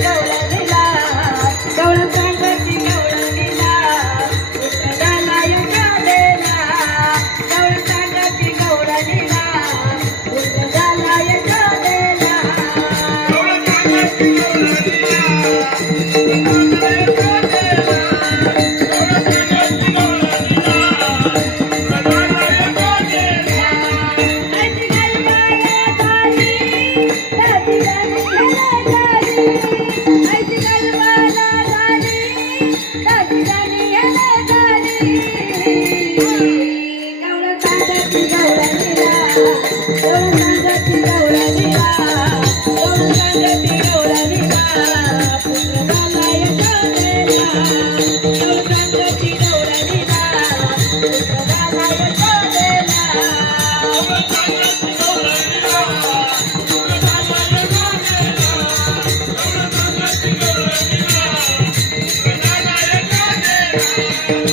know. Thank you.